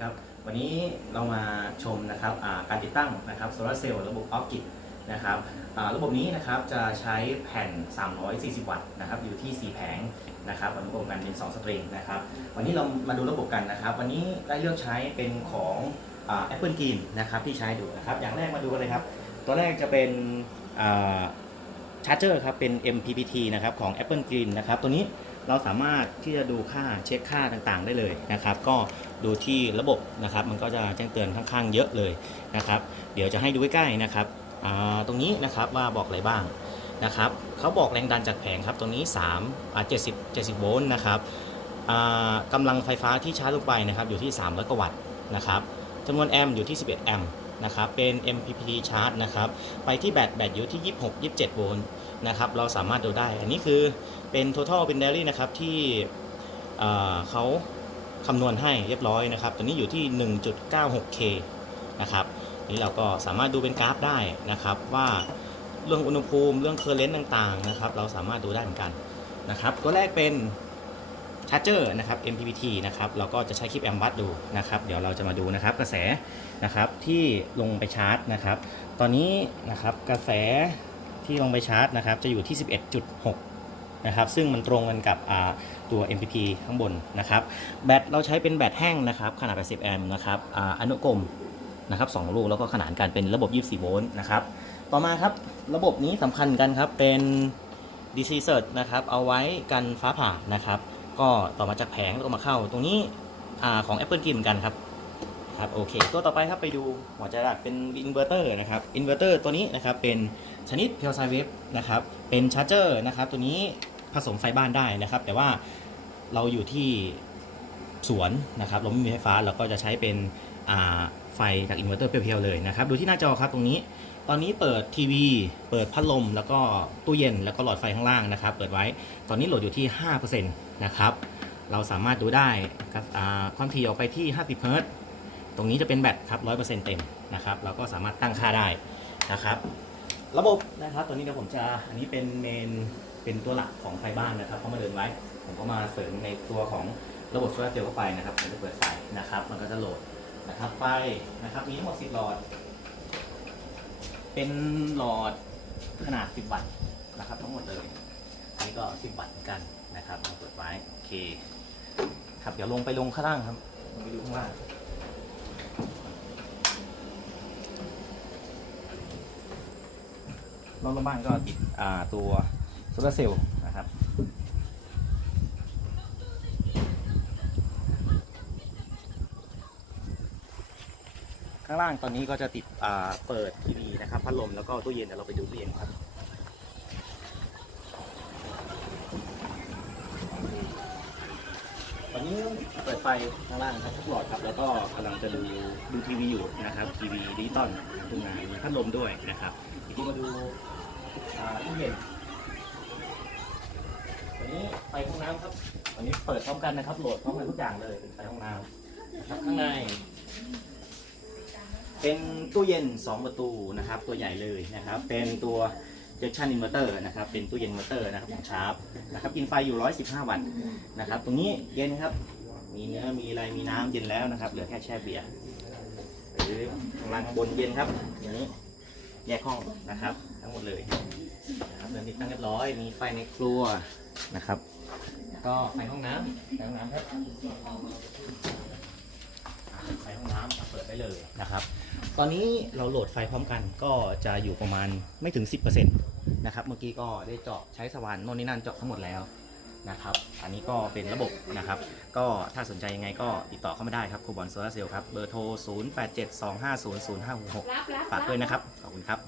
ครับวันนี้เรามาชมนะครับการติดตั้งนะครับโซลาร์เซลล์ระบบออฟกินะครับระบบนี้นะครับจะใช้แผ่น 340 วัตต์นะครับอยู่ที่ 4 แผงนะครับอนุกรมกันเป็น 2 สตริงนะครับวันนี้เรามาดูระบบกันนะครับ วันนี้ได้เลือกใช้เป็นของอ่า Apple Green นะครับที่ใช้ดูนะครับอย่างแรกมาดูกันเลยครับ ตัวแรกจะเป็น ชาร์เจอร์ครับเป็น MPPT นะครับของ Apple Green นะครับตัวนี้เราสามารถที่จะดูค่าเช็คค่าต่างๆ ได้เลยนะครับ ก็ดูที่ระบบนะครับ มันก็จะแจ้งเตือนค่อนข้างเยอะเลยนะครับ เดี๋ยวจะให้ดูใกล้ๆนะครับตรงนี้นะครับว่าบอกอะไรบ้างนะครับเขาบอกแรงดันจากแผงครับตรงนี้3อ่า70 70 โวลต์นะครับกำลังไฟฟ้าที่ชาร์จลงไปนะครับอยู่ที่300กววัตต์นะครับจำนวนแอมป์อยู่ที่ 11 แอมป์ นะครับเป็น MPPT chart นะครับไปที่แบตแบตอยู่ที่ 26 27 โวลต์นะครับเราสามารถดูได้ อันนี้คือเป็น total เป็น daily นะครับที่เเขาคำนวณให้เรียบร้อยนะครับตัวนี้อยู่ที่ 1.96K นะครับนี้เราก็สามารถดูเป็นกราฟได้นะครับว่าเรื่องอุณหภูมิเรื่องเคอร์เรนต์ต่างๆนะครับเราสามารถดูได้เหมือนกันนะครับตัวแรกเป็น ชาร์เจอร์นะครับ MPPT นะครับเราก็จะใช้คลิปแอมวัดดูนะครับเดี๋ยวเราจะมาดูนะครับกระแสนะครับที่ลงไปชาร์จนะครับ ตอนนี้นะครับกระแสที่ลงไปชาร์จนะครับจะอยู่ที่ 11.6 นะครับ ซึ่งมันตรงกันกับตัว MPP ข้างบนนะครับ แบตเราใช้เป็นแบตแห้งนะครับขนาด 80 แอมป์นะครับออนุกรมนะครับสองลูกแล้วก็ขนานกันเป็นระบบ 24 โวลต์นะครับ ต่อมาครับระบบนี้สำคัญกันครับเป็น DC Cert นะครับเอาไว้กันฟ้าผ่านะครับ ก็ต่อมาจากแผงแล้วก็มาเข้าตรงนี้อาของ Apple กินเหมือนกันครับครับโอเคตัวต่อไปครับไปดูหัวใจหลักเป็นอินเวอร์เตอร์นะครับอินเวอร์เตอร์ตัวนี้นะครับเป็นชนิดเพลไซเวฟนะครับเป็นชาร์เจอร์นะครับตัวนี้ผสมไฟบ้านได้นะครับ แต่ว่าเราอยู่ที่สวนนะครับเราไม่มีไฟฟ้าเราก็จะใช้เป็นอ่า ฟจากอินเวอร์เตอร์เพียวๆเลยนะครับ ดูที่หน้าจอครับตรงนี้ ตอนนี้เปิดทีวี เปิดพัดลม แล้วก็ตู้เย็น แล้วก็หลอดไฟข้างล่างนะครับ เปิดไว้ ตอนนี้โหลดอยู่ที่ 5%นะครับ เราสามารถดูได้ครับอ่าความถี่ออกไปที่ 50เฮิรตซ์ตรงนี้จะเป็นแบตครับ100%เต็มนะครับ เราก็สามารถตั้งค่าได้นะครับ ระบบนะครับ ตัวนี้เดี๋ยวผมจะ อันนี้เป็นเมน เป็นตัวหลักของไฟบ้านนะครับเขามาเดินไว้ ผมก็มาเสริมในตัวของระบบโซลาร์เซลล์เข้าไปนะครับผมจะเปิดไฟนะครับ มันก็จะโหลด นะครับไฟนะครับมีทั้งหมด 10 หลอด เป็นหลอดขนาด 10 วัตต์นะครับ ทั้งหมดเลยอันนี้ก็ 10 วัตต์เหมือนกันนะครับเราเปิดไว้โอเค ครับเดี๋ยวลงไปลงข้างล่างครับลงไปดูข้างล่างรอบๆบ้านก็ติดอ่าตัวโซลาเซลล์นะครับ ข้างล่างตอนนี้ก็จะติดเปิดทีวีนะครับพัดลมแล้วก็ตู้เย็นเดี๋ยวเราไปดูตู้เย็นครับตอนนี้เปิดไฟข้างล่างครับทุกหลอดครับแล้วก็กำลังจะดูดูทีวีอยู่นะครับทีวีดิจิตอลทำงานมีพัดลมด้วยนะครับทีนี้มาดูตู้เย็นตอนนี้ไฟห้องน้ำครับตอนนี้เปิดพร้อมกันนะครับโหลดพร้อมกันทุกอย่างเลยเป็นไฟห้องน้ำข้างใน เป็นตู้เย็น 2 ประตูนะครับ ตัวใหญ่เลยนะครับ เป็นตัว junction inverter นะครับ เป็นตู้เย็นอินเวอร์เตอร์นะครับของชาร์ปนะครับกินไฟอยู่ 115 วัตต์นะครับ ตรงนี้เย็นครับ มีเนื้อ มีอะไร มีน้ำเย็นแล้วนะครับ เหลือแค่แช่เบียร์หรือข้างล่างข้างบนเย็นครับ อย่างนี้แยกห้องนะครับ ทั้งหมดเลยนะครับเดินติดตั้งเรียบร้อย มีไฟในครัวนะครับ ก็ไฟห้องน้ำไฟห้องน้ำครับ ไฟห้องน้ำเปิดได้เลยนะครับ ตอนนี้เราโหลดไฟพร้อมกันก็จะอยู่ประมาณไม่ถึง 10%นะครับ เมื่อกี้ก็ได้เจาะใช้สว่านโน่นนี่นั่นเจาะทั้งหมดแล้วนะครับ อันนี้ก็เป็นระบบนะครับ ก็ถ้าสนใจยังไงก็ติดต่อเข้ามาได้ครับครูบอลโซลาเซลล์ครับ เบอร์โทร 0872500566รับรับฝากด้วยนะครับ ขอบคุณครับ